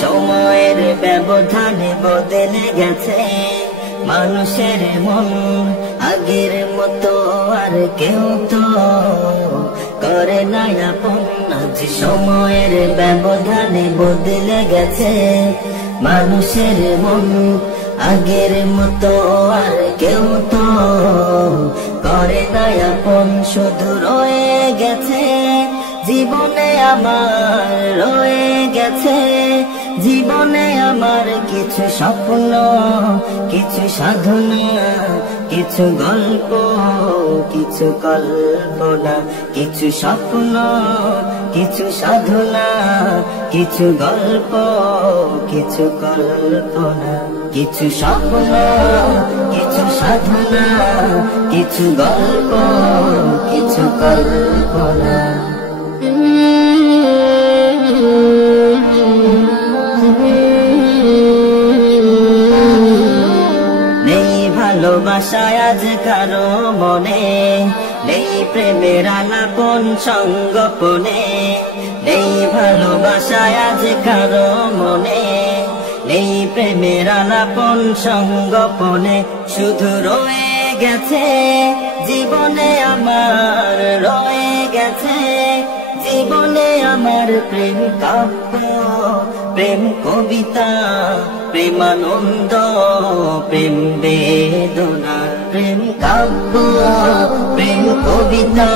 সময়ের ব্যবধানে বদলে গেছে মানুষের মন, আগের মতো আর কেউ তো করে না আপন। আজ সময়ের ব্যবধানে বদলে গেছে মানুষের মন, আগের মতো আর কেউ তো করে না আপন। শুধু রয়ে গেছে জীবনে আমার, রয়ে গেছে জীবনে আমার কিছু স্বপ্ন, কিছু সাধনা, কিছু গল্প, কিছু কল্পনা। কিছু স্বপ্ন, কিছু সাধনা, কিছু গল্প, কিছু কল্পনা। কিছু স্বপ্ন, কিছু সাধনা, কিছু গল্প, কিছু কল্পনা। নেই ভালোবাসায় আজ কারো মনে, নেই প্রেমের আলাপন সঙ্গোপনে। নেই ভালোবাসায় আজ কারো মনে, নেই প্রেমের আলাপন সঙ্গোপনে। শুধু রয়ে গেছে জীবনে আমার, রয়ে গেছে জীবনে আমার প্রেম কাব্য, প্রেম কবিতা, প্রেমানন্দ, প্রেম বেদনা। প্রেম কাব্য, প্রেম কবিতা,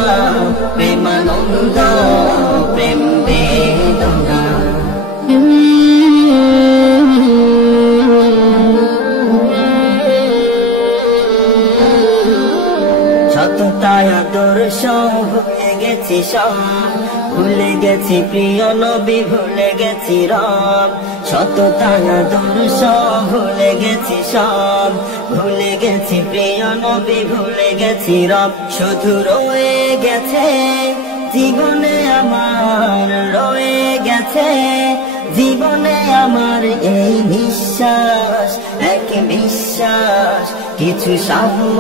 প্রেমানন্দ, প্রেম বেদনা। সততায় আদর্শ ভুলে গেছি সব, ভুলে গেছি প্রিয় নবী, ভুলে গেছি রব। সততায় আদর্শ ভুলে গেছি সব, ভুলে গেছি প্রিয় নবী, ভুলে গেছি রব। শুধু রয়ে গেছে জীবনে আমার, রয়ে গেছে জীবনে আমার এই নিঃশ্বাস, এক বিশ্বাস, কিছু সাম্য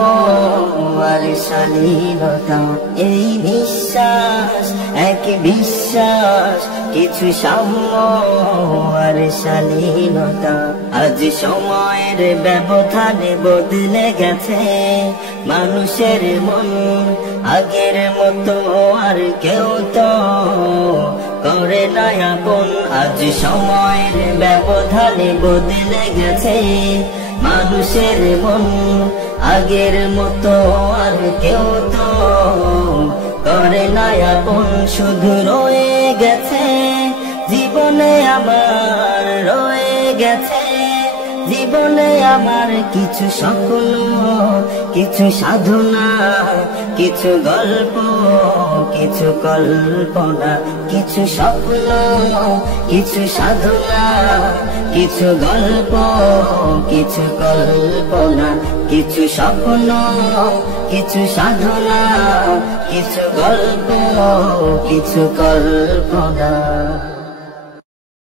আর শালীনতা। এই নিঃশ্বাস, এক বিশ্বাস, কিছু সাম্য আর শালীনতা। আজ সময়ের ব্যবধানে বদলে গেছে মানুষের মন, আগের মতো আর কেউ তো করে না আপন। আজ সময়ের ব্যবধানে বদলে গেছে মানুষের মন, আগের মতো আর কেউ তো করে না আপন। শুধু রয়ে গেছে জীবনে আমার, রয়ে গেছে জীবনে আমার কিছু স্বপ্ন, কিছু সাধনা, কিছু গল্প, কিছু কল্পনা। কিছু স্বপ্ন, কিছু সাধনা, কিছু গল্প, কিছু কল্পনা। কিছু স্বপ্ন, কিছু সাধনা, কিছু গল্প, কিছু কল্পনা।